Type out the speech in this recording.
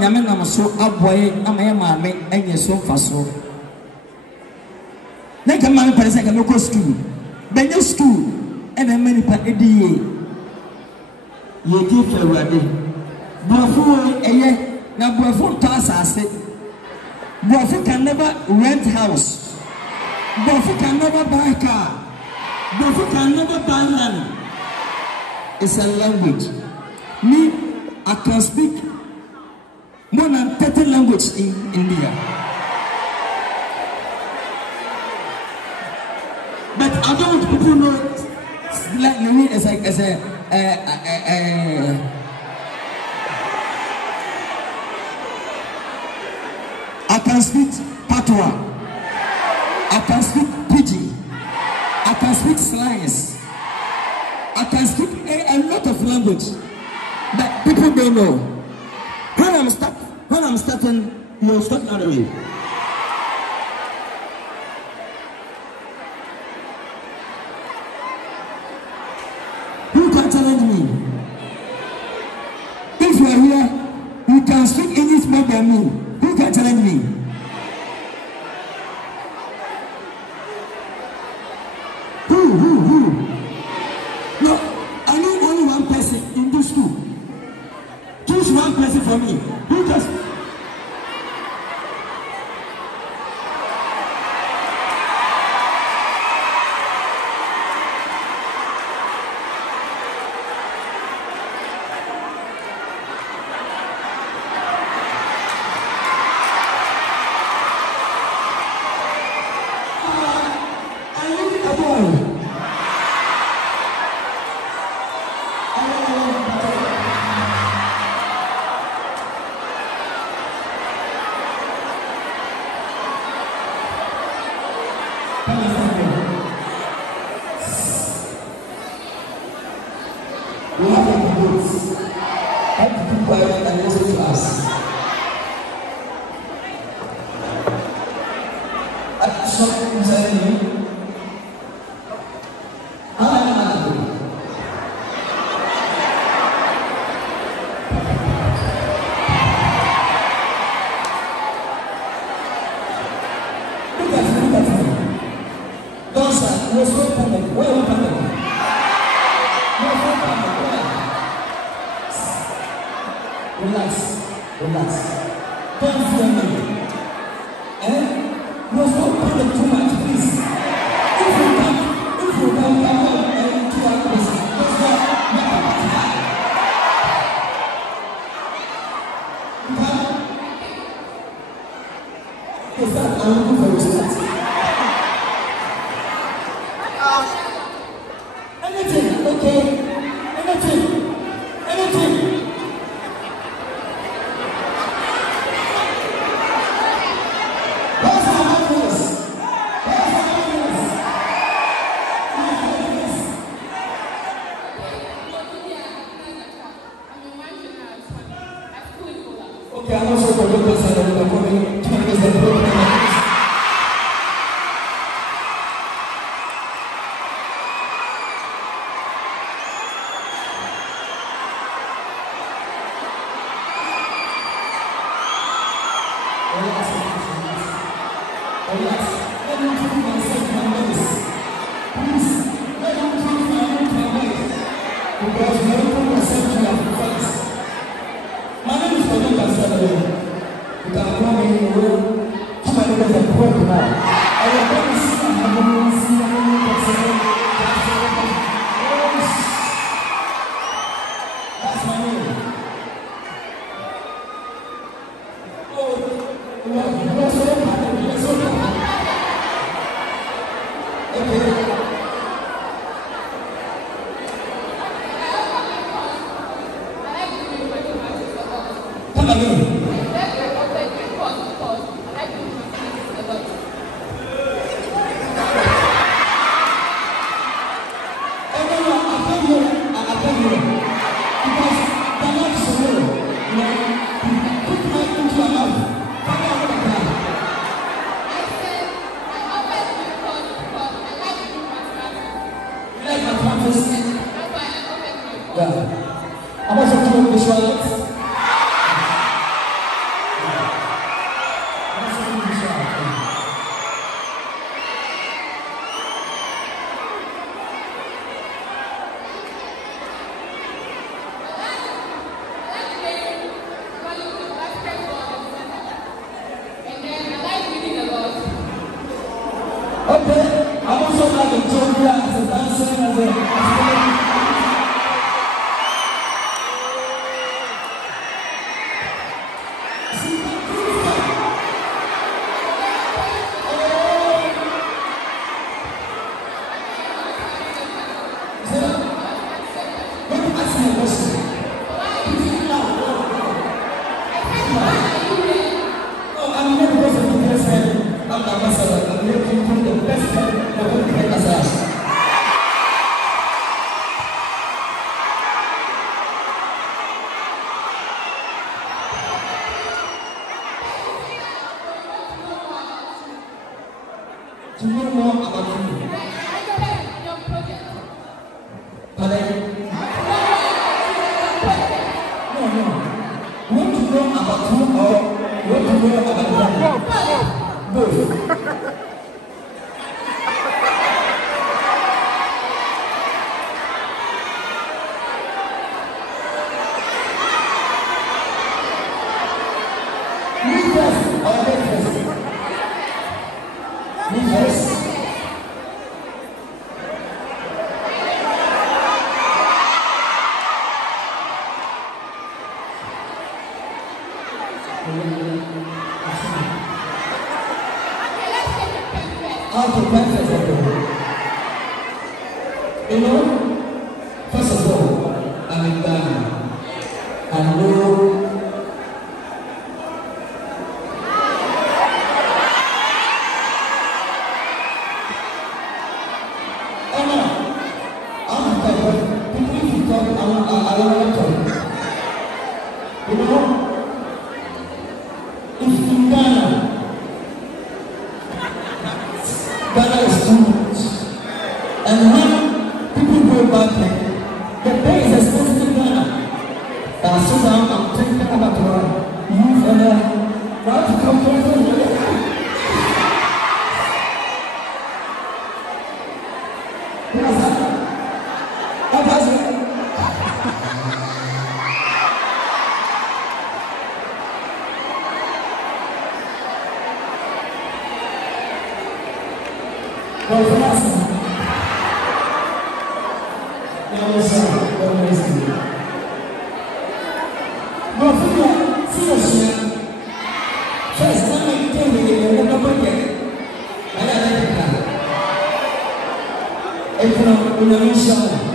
nyame nam so aboy ama ye maame enye so mfaso na ka maame pere se ka me ko school benye school e be mani pa ediye ye di fewade bofu eye na bofu to asase bofu can never rent house bofu can never buy car bofu can never buy land. It's a language. Me, I can speak more than 30 languages in India. But I don't want people to know like me as a I can speak Patois. I can speak Pidgin. I can speak slangs. I can speak a lot of language that people don't know. When I'm starting, you'll start out of me. Who can challenge me? If you are here, you can speak English more than me. Who can challenge me? Who? No, I need only one person in this school. Choose one person for me. Who just? We have to keep quiet and listen to us. Something telling you, Relax. Don't fear me. No, don't panic too much, please. If you come and to our place, let's go. Is that I'm looking for respect? Anything, okay? Anything. Okay, I'm also for your person that are coming to the program. Relax. Let me introduce myself to my notice. Please, let me introduce my own to my wife. Because you don't put yourself to your friends. My name is Tony Casado. You can call me in the room. Come and look at the program now. I am going to see you. I'm going to see you. That's my name. Oh, you're so happy. You're so happy. Okay. Come again. Yeah. I'm also doing visual arts. Okay, I'm also not in Georgia as a dancer as a to know more about you. No. Want to know about you or want to know about them? Both. Me first or them first? Me first. How to perfect it. You know, first of all, I'm in Ghana. I know you know, if in Ghana is too much, and when people go back there, the pay is expensive in Ghana. So now I'm thinking about you and how to come to God bless you. But seriously, first let me tell you, nobody. I like it. It's not